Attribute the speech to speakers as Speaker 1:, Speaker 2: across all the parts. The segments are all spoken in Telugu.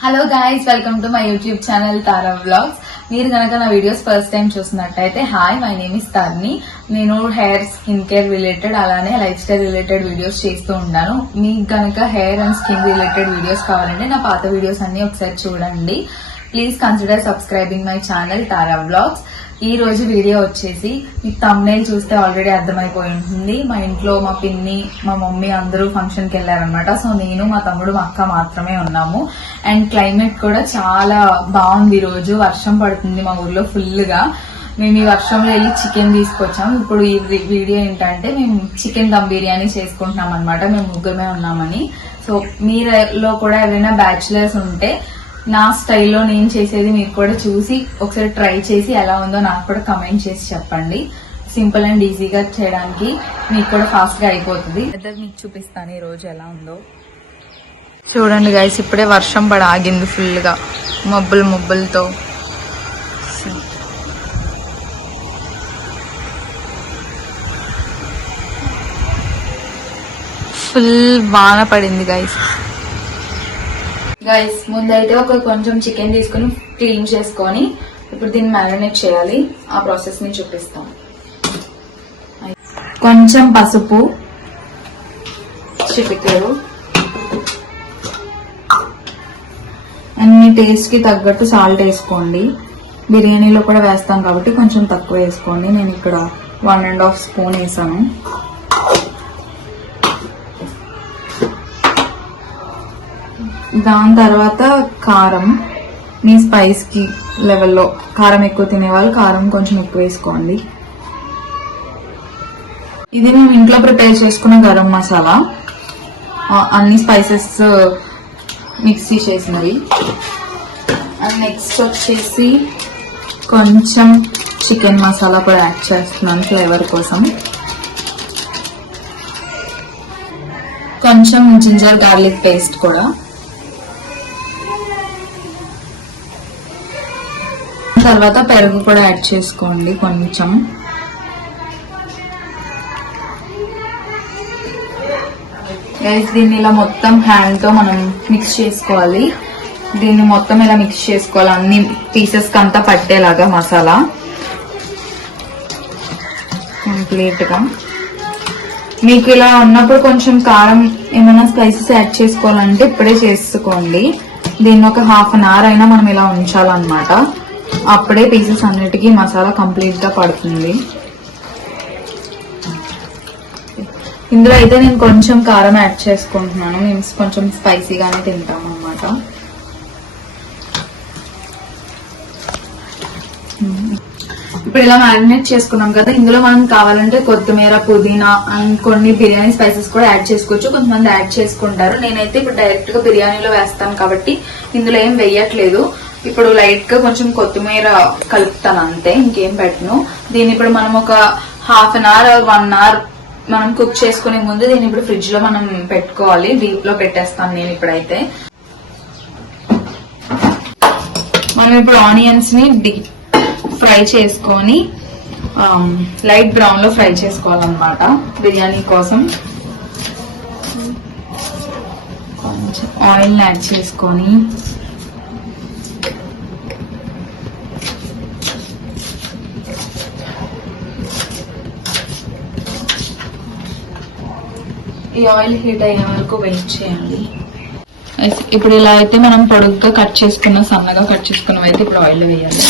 Speaker 1: Hello guys welcome to my YouTube channel Tara vlogs మీరు కనుక నా వీడియోస్ ఫస్ట్ టైం చూసినట్టయితే hi my name is Tarni నేను హెయిర్ స్కిన్ కేర్ రిలేటెడ్ అలానే లైఫ్ స్టైల్ రిలేటెడ్ వీడియోస్ చేస్తూ ఉంటాను మీకు కనుక hair and skin related videos కావాలంటే నా పాత వీడియోస్ అన్ని ఒకసారి చూడండి. Please consider subscribing my channel Tara vlogs ఈ రోజు వీడియో వచ్చేసి ఈ తమ్నేల్ చూస్తే ఆల్రెడీ అర్థమైపోయి ఉంటుంది. మా ఇంట్లో మా పిన్ని మా మమ్మీ అందరూ ఫంక్షన్కి వెళ్ళారనమాట సో నేను మా తమ్ముడు మా అక్క మాత్రమే ఉన్నాము. అండ్ క్లైమేట్ కూడా చాలా బాగుంది ఈ రోజు. వర్షం పడుతుంది మా ఊర్లో ఫుల్గా మేము ఈ వర్షంలో వెళ్ళి చికెన్ తీసుకొచ్చాం ఇప్పుడు ఈ వీడియో ఏంటంటే మేము చికెన్ దమ్ బిర్యానీ చేసుకుంటున్నాం అనమాట మేము ముగ్గురమే ఉన్నామని. సో మీలో కూడా ఎవరైనా బ్యాచులర్స్ ఉంటే నా స్టైల్లో నేను చేసేది మీరు కూడా చూసి ఒకసారి ట్రై చేసి ఎలా ఉందో నాకు కూడా కమెంట్ చేసి చెప్పండి. సింపుల్ అండ్ ఈజీగా చేయడానికి మీకు కూడా ఫాస్ట్గా అయిపోతుంది. మీకు చూపిస్తాను ఈ రోజు ఎలా ఉందో. చూడండి గైస్ ఇప్పుడే వర్షం పడ ఆగింది ఫుల్గా మబ్బులు మబ్బులతో. ఫుల్ వాన పడింది గైస్ గైస్ ముందైతే ఒక కొంచెం చికెన్ తీసుకుని క్లీన్ చేసుకొని ఇప్పుడు దీన్ని మ్యారినేట్ చేయాలి. ఆ ప్రాసెస్ని చూపిస్తాం. కొంచెం పసుపు చిటికెడు అన్ని టేస్ట్కి తగ్గట్టు సాల్ట్ వేసుకోండి. బిర్యానీలో కూడా వేస్తాం కాబట్టి కొంచెం తక్కువ వేసుకోండి. నేను ఇక్కడ వన్ అండ్ హాఫ్ స్పూన్ వేసాను. దాని తర్వాత కారం. మీ స్పైస్కి లెవెల్లో కారం ఎక్కువ తినేవాళ్ళు కారం కొంచెం ఎక్కువ వేసుకోండి. ఇది మేము ఇంట్లో ప్రిపేర్ చేసుకున్న గరం మసాలా. అన్ని స్పైసెస్ మిక్సీ చేసినవి అండ్ నెక్స్ట్ వచ్చేసి కొంచెం చికెన్ మసాలా కూడా యాడ్ చేస్తున్నాను ఫ్లేవర్ కోసం. కొంచెం జింజర్ గార్లిక్ పేస్ట్ కూడా. తర్వాత పెరుగు కూడా యాడ్ చేసుకోండి కొంచెం. గైస్ దీన్ని ఇలా మొత్తం హ్యాండ్తో మనం మిక్స్ చేసుకోవాలి. దీన్ని మొత్తం ఇలా మిక్స్ చేసుకోవాలి. అన్ని పీసెస్కి అంతా పట్టేలాగా మసాలా. కంప్లీట్గా మీకు ఇలా ఉన్నప్పుడు కొంచెం కారం ఏమైనా స్పైసెస్ యాడ్ చేసుకోవాలంటే ఇప్పుడే చేసుకోండి. దీన్ని ఒక హాఫ్ అన్ అవర్ అయినా మనం ఇలా ఉంచాలన్నమాట. అప్పుడే పీసెస్ అన్నిటికీ మసాలా కంప్లీట్గా పడుతుంది. ఇందులో అయితే నేను కొంచెం కారం యాడ్ చేసుకుంటున్నాను. మేము కొంచెం స్పైసీగానే తింటాం అన్నమాట. ఇప్పుడు ఇలా మ్యారినేట్ చేసుకున్నాం కదా ఇందులో మనం కావాలంటే కొత్తిమీర పుదీనా అండ్ కొన్ని బిర్యానీ స్పైసెస్ కూడా యాడ్ చేసుకోవచ్చు. కొంతమంది యాడ్ చేసుకుంటారు. నేనైతే ఇప్పుడు డైరెక్ట్గా బిర్యానీలో వేస్తాను కాబట్టి ఇందులో ఏం వేయట్లేదు. ఇప్పుడు లైట్గా కొంచెం కొత్తిమీర కలుపుతాను అంతే ఇంకేం పెట్టను. దీన్ని ఇప్పుడు మనం ఒక half an hour one hour మనం కుక్ చేసుకునే ముందు దీన్ని ఇప్పుడు ఫ్రిడ్జ్లో మనం పెట్టుకోవాలి. డీప్లో పెట్టేస్తాను నేను ఇప్పుడైతే. మనం ఇప్పుడు ఆనియన్స్ని డీప్ ఫ్రై చేసుకొని um, లైట్ బ్రౌన్లో ఫ్రై చేసుకోవాలన్నమాట. బిర్యానీ కోసం. ఆయిల్ యాడ్ చేసుకొని. ఈ ఆయిల్ హీట్ అయ్యే వరకు వెయిట్ చేయండి ఇప్పుడు ఇలా అయితే మనం పొడుగ్గా కట్ చేసుకున్న సన్నగా కట్ చేసుకున్నవి అయితే ఇప్పుడు ఆయిల్ వేయాలి.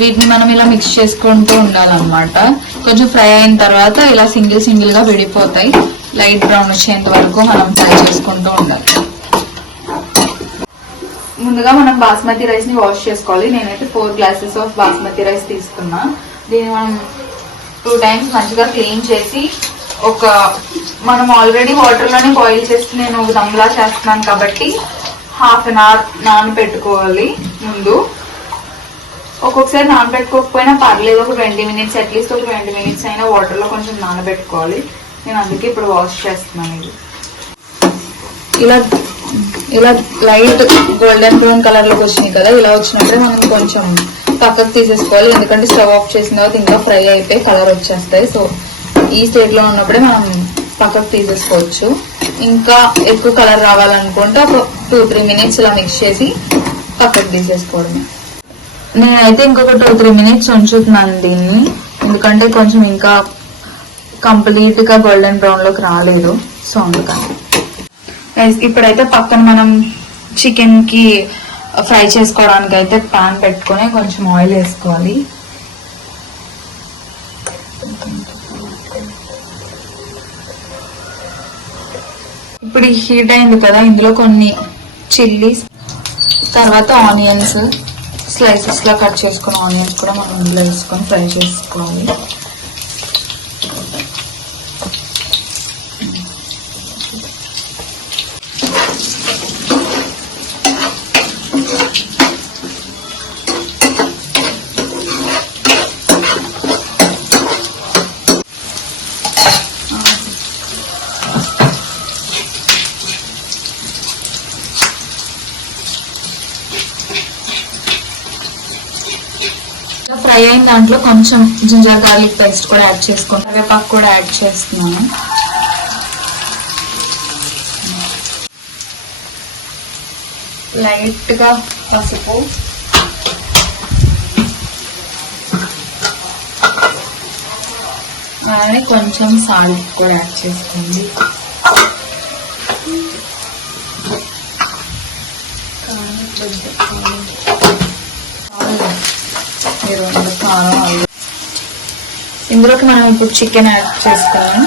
Speaker 1: వీటిని మనం ఇలా మిక్స్ చేసుకుంటూ ఉండాలన్నమాట. కొంచెం ఫ్రై అయిన తర్వాత ఇలా సింగిల్ సింగిల్గా విడిపోతాయి. లైట్ బ్రౌన్ వచ్చేంత వరకు మనం ఫ్రై చేసుకుంటూ ఉండాలి. ముందుగా మనం బాస్మతి రైస్ని వాష్ చేసుకోవాలి. నేనైతే four glasses of basmati rice తీసుకున్నా. దీన్ని మనం టూ టైమ్స్ మంచిగా క్లీన్ చేసి ఒక మనం ఆల్రెడీ వాటర్లోనే బాయిల్ చేసి నేను దమ్లా చేస్తున్నాను కాబట్టి హాఫ్ అన్ అవర్ నానబెట్టుకోవాలి ముందు. ఒక్కొక్కసారి నానబెట్టుకోకపోయినా పర్లేదు ఒక ట్వంటీ మినిట్స్ అట్లీస్ట్ ఒక ట్వంటీ మినిట్స్ అయినా వాటర్లో కొంచెం నానబెట్టుకోవాలి. నేను అందుకే ఇప్పుడు వాష్ చేస్తున్నాను ఇది. ఇలా ఇలా లైట్ గోల్డెన్ బ్రౌన్ కలర్లోకి వచ్చినాయి కదా ఇలా వచ్చినప్పుడే మనం కొంచెం పక్కకు తీసేసుకోవాలి. ఎందుకంటే స్టవ్ ఆఫ్ చేసిన తర్వాత ఇంకా ఫ్రై అయిపోయి కలర్ వచ్చేస్తాయి. సో ఈ స్టేట్లో ఉన్నప్పుడే మనం పక్కకు తీసేసుకోవచ్చు. ఇంకా ఎక్కువ కలర్ రావాలనుకుంటే ఒక టూ త్రీ మినిట్స్ ఇలా మిక్స్ చేసి పక్కకు తీసేసుకోవడమే నేనైతే ఇంకొక టూ త్రీ మినిట్స్ ఉంచుతున్నాను దీన్ని. ఎందుకంటే కొంచెం ఇంకా కంప్లీట్గా గోల్డెన్ బ్రౌన్లోకి రాలేదు. సో అందుకని. ఇప్పుడైతే పక్కన మనం చికెన్కి uh, ఫ్రై చేసుకోవడానికి అయితే పాన్ పెట్టుకొని కొంచెం ఆయిల్ వేసుకోవాలి. ఇప్పుడు హీట్ అయింది కదా ఇందులో కొన్ని చిల్లీస్ తర్వాత ఆనియన్స్ స్లైసెస్ లా కట్ చేసుకున్న ఆనియన్స్ కూడా మనం ఇందులో వేసుకొని ఫ్రై చేసుకోవాలి. ఫ్రై అయిన దాంట్లో కొంచెం జింజర్ గార్లిక్ పేస్ట్ కూడా యాడ్ చేసుకోండి. కరివేపాకు కూడా యాడ్ చేస్తున్నాను. లైట్గా పసుపు. అలానే కొంచెం సాల్ట్ కూడా యాడ్ చేసుకోండి. మీరు ఇందులోకి మనం ఇప్పుడు చికెన్ యాడ్ చేస్తాము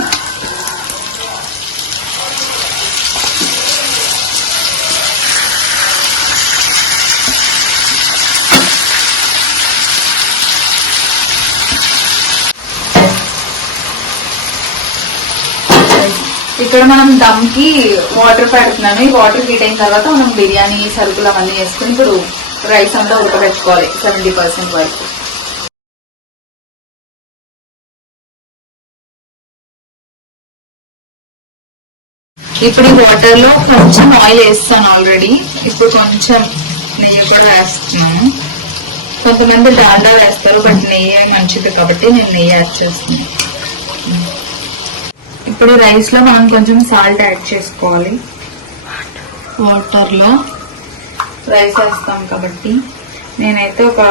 Speaker 1: ఇక్కడ మనం దమ్కి వాటర్ పెడుతున్నాము. ఈ వాటర్ హీట్ అయిన తర్వాత మనం బిర్యానీ సరుకులు అవన్నీ వేసుకుని ఇప్పుడు రైస్ అంతా ఉడకబెట్టుకోవాలి సెవెంటీ పర్సెంట్ వరకు. ఇప్పుడు ఈ వాటర్లో కొంచెం ఆయిల్ వేస్తాను ఆల్రెడీ ఇప్పుడు కొంచెం నెయ్యి కూడా వేస్తున్నాను. కొంతమంది డాల్డా వేస్తారు బట్ నెయ్యి మంచిది కాబట్టి నేను నెయ్యి యాడ్ చేస్తున్నాను. ఇప్పుడు రైస్లో మనం కొంచెం సాల్ట్ యాడ్ చేసుకోవాలి. వాటర్లో రైస్ వేస్తాం కాబట్టి నేనైతే ఒక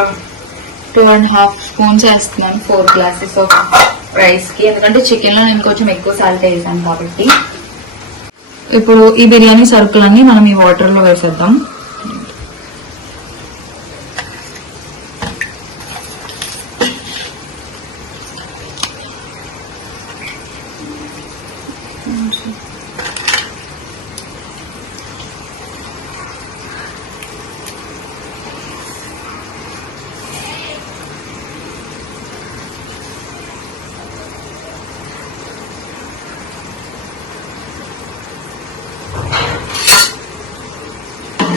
Speaker 1: టూ అండ్ హాఫ్ స్పూన్స్ వేస్తున్నాను ఫోర్ గ్లాసెస్ ఆఫ్ రైస్కి. ఎందుకంటే చికెన్లో నేను కొంచెం ఎక్కువ సాల్ట్ వేసాను కాబట్టి. ఇప్పుడు ఈ బిర్యానీ సరుకులన్నీ మనం ఈ వాటర్లో వేసేద్దాం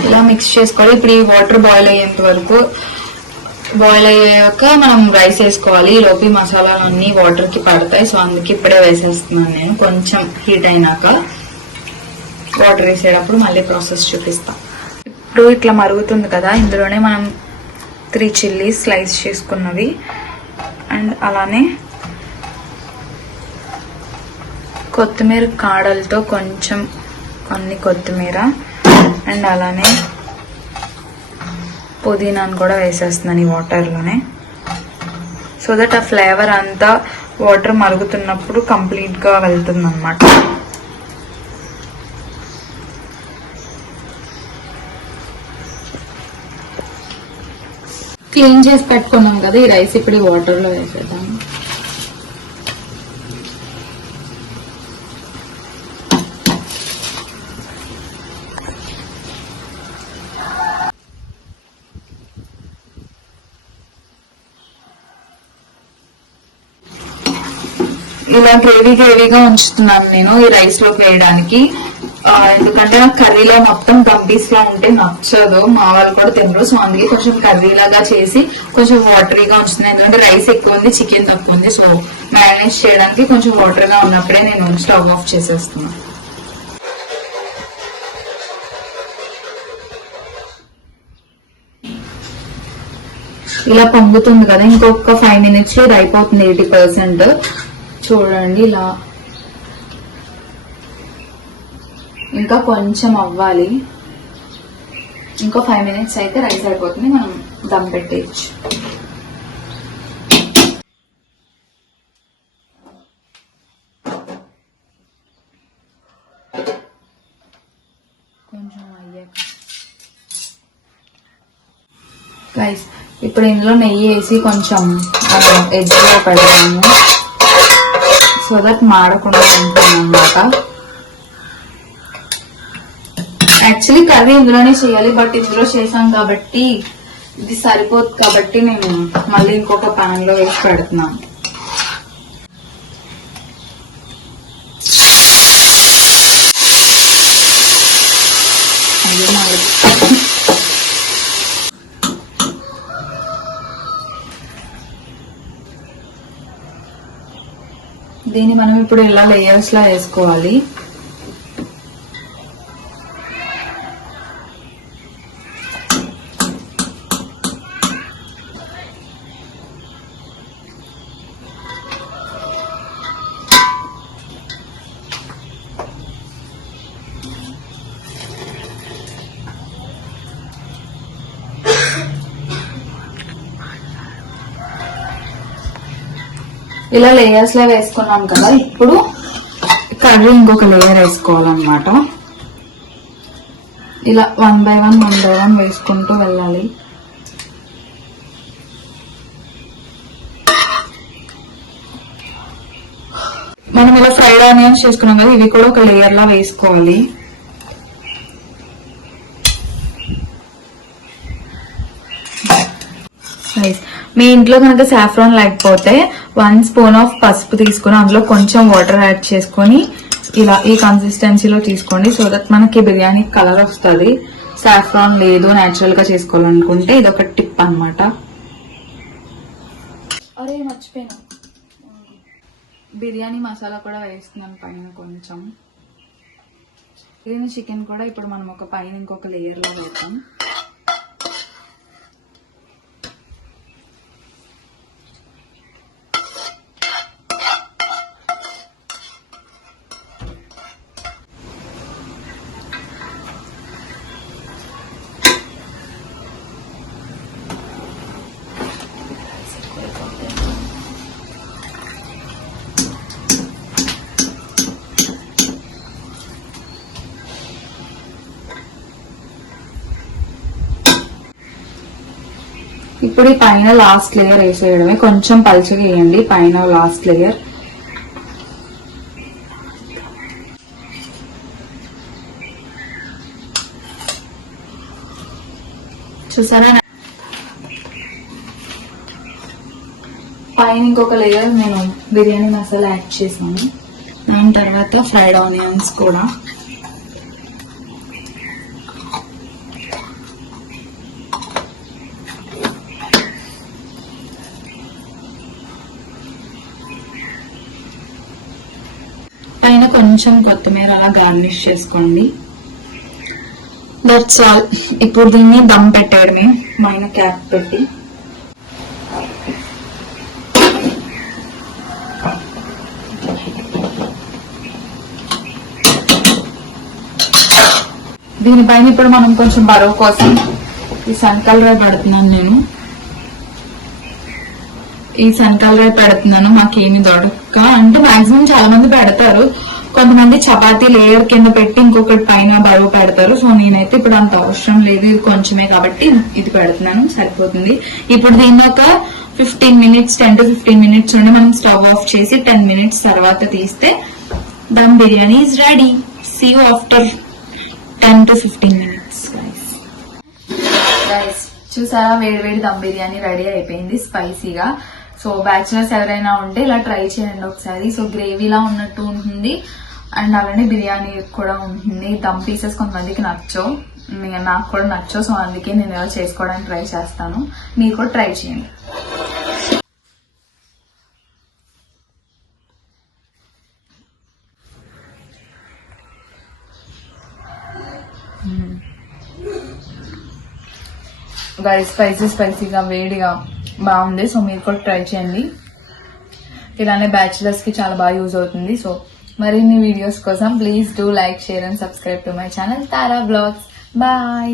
Speaker 1: ఇలా మిక్స్ చేసుకోవాలి ఇప్పుడు ఈ వాటర్ బాయిల్ అయ్యేంత వరకు బాయిల్ అయ్యాక మనం రైస్ వేసుకోవాలి. ఈ లోపి మసాలాలన్నీ వాటర్కి పడతాయి. సో అందుకే ఇప్పుడే వేసేస్తున్నాను నేను. కొంచెం హీట్ అయినాక వాటర్ వేసేటప్పుడు మళ్ళీ ప్రాసెస్ చూపిస్తాం. ఇప్పుడు ఇట్లా మరుగుతుంది కదా ఇందులోనే మనం త్రీ చిల్లీస్ స్లైస్ చేసుకున్నవి. అండ్ అలానే కొత్తిమీర కాడలతో కొంచెం కొన్ని కొత్తిమీర. అండ్ అలానే పుదీనాను కూడా వేసేస్తున్నాను ఈ వాటర్లోనే సో దట్ ఆ ఫ్లేవర్ అంతా వాటర్ మరుగుతున్నప్పుడు కంప్లీట్గా వెళ్తుంది అనమాట క్లీన్ చేసి పెట్టుకున్నాం కదా ఈ రైస్ ఇప్పుడు ఈ వాటర్లో వేసేద్దాం. ఇలా గ్రేవీ గ్రేవీగా ఉంచుతున్నాను నేను ఈ రైస్లోకి వేయడానికి. ఎందుకంటే నాకు కర్రీలో మొత్తం గంపీస్ లా ఉంటే నచ్చదు. మా వాళ్ళు కూడా తినరు. సో అందుకే కొంచెం కర్రీ లాగా చేసి కొంచెం వాటరీగా ఉంచుతున్నాను ఎందుకంటే రైస్ ఎక్కువ ఉంది చికెన్ తక్కువ ఉంది. సో మ్యారినేట్ చేయడానికి కొంచెం వాటర్గా ఉన్నప్పుడే నేను స్టవ్ ఆఫ్ చేసేస్తున్నాను ఇలా పొంగుతుంది కదా. ఇంకొక ఫైవ్ మినిట్స్లో ఇది అయిపోతుంది ఎయిటీ పర్సెంట్ చూడండి ఇలా. ఇంకా కొంచెం అవ్వాలి. ఇంకో ఫైవ్ మినిట్స్ అయితే రైస్ అయిపోతుంది మనం దమ్ పెట్టేయచ్చు. కొంచెం అయ్యాక. ఇప్పుడు ఇందులో నెయ్యి వేసి కొంచెం ఎడ్జ్లో పెడతాము సో దట్ మాడకుండా ఉంటుంది అనమాట యాక్చువల్లీ కర్రీ ఇందులోనే చేయాలి బట్ ఇందులో చేసాం కాబట్టి ఇది సరిపోదు కాబట్టి నేను మళ్ళీ ఇంకొక ప్యాన్లో వేసి పెడుతున్నాను అయ్యో మాడదు. దీన్ని మనం ఇప్పుడు ఇలా లేయర్స్ లా వేసుకోవాలి? ఇలా లేయర్స్ లా వేసుకున్నాం కదా ఇప్పుడు కర్రీ ఇంకొక లేయర్ వేసుకోవాలన్నమాట. ఇలా one by one one by one వేసుకుంటూ వెళ్ళాలి. మనం ఇలా ఫ్రైడ్ ఆనియన్స్ చేసుకున్నాం కదా ఇవి కూడా ఒక లేయర్ లా వేసుకోవాలి. మీ ఇంట్లో కనుక సాఫ్రాన్ లేకపోతే వన్ స్పూన్ ఆఫ్ పసుపు తీసుకుని అందులో కొంచెం వాటర్ యాడ్ చేసుకొని ఇలా ఈ కన్సిస్టెన్సీలో తీసుకోండి సో దట్ మనకి బిర్యానీ కలర్ వస్తుంది. సాఫ్రాన్ లేదు న్యాచురల్గా చేసుకోవాలనుకుంటే ఇది ఒక టిప్ అన్నమాట. అరే మర్చిపోయినా. బిర్యానీ మసాలా కూడా వేస్తున్నాను పైన కొంచెం. ఇది చికెన్ కూడా ఇప్పుడు మనం ఒక పైన ఇంకొక లేయర్లో వేస్తాం ఇప్పుడు ఈ పైన లాస్ట్ లేయర్ వేసేయడమే. కొంచెం పలుచగా వేయండి. పైన లాస్ట్ లేయర్ చూసారా? పైన ఇంకొక లేయర్ నేను బిర్యానీ మసాలా యాడ్ చేసాను దాని తర్వాత ఫ్రైడ్ ఆనియన్స్ కూడా పైన కొంచెం కొత్తిమీర అలా గార్నిష్ చేసుకోండి. దట్స్ ఆల్ ఇప్పుడు దీన్ని దమ్ పెట్టేయడమే. మైన క్యాప్ పెట్టి. దీనిపైన ఇప్పుడు మనం కొంచెం బరువు కోసం ఈ సంకల్ రాయి పెడుతున్నాను నేను. ఈ సంకల్ రాయి పెడుతున్నాను మాకేమి దొరక్క. అంటే మాక్సిమం చాలా మంది పెడతారు. కొంతమంది చపాతీ లేయర్ కింద పెట్టి ఇంకొకటి పైన బరువు పెడతారు. సో నేనైతే ఇప్పుడు అంత అవసరం లేదు. ఇది కొంచెమే కాబట్టి ఇది పెడుతున్నాను. సరిపోతుంది. ఇప్పుడు దీన్ని ఒక fifteen minutes ten to fifteen minutes ఉండి మనం స్టవ్ ఆఫ్ చేసి టెన్ మినిట్స్ తర్వాత తీస్తే dum biryani is ready see you after ten to fifteen minutes guys చూసారా? వేడి వేడి దమ్ బిర్యానీ రెడీ అయిపోయింది. స్పైసీగా సో బ్యాచిలర్స్ ఎవరైనా ఉంటే ఇలా ట్రై చేయండి ఒకసారి. సో గ్రేవీలా ఉన్నట్టు ఉంటుంది. అండ్ అలానే బిర్యానీ కూడా ఉంటుంది. దమ్ పీసెస్ కొంతమందికి నచ్చవు. నాకు కూడా నచ్చవు సో అందుకే నేను ఇలా చేసుకోవడానికి ట్రై చేస్తాను. మీరు కూడా ట్రై చేయండి. గైస్ స్పైసీ స్పైసీగా వేడిగా బాగుంది సో మీరు కూడా ట్రై చేయండి. ఇలానే బ్యాచిలర్స్కి చాలా బాగా యూజ్ అవుతుంది సో మరిన్ని వీడియోస్ కోసం please do like share and subscribe to my channel Tara blogs bye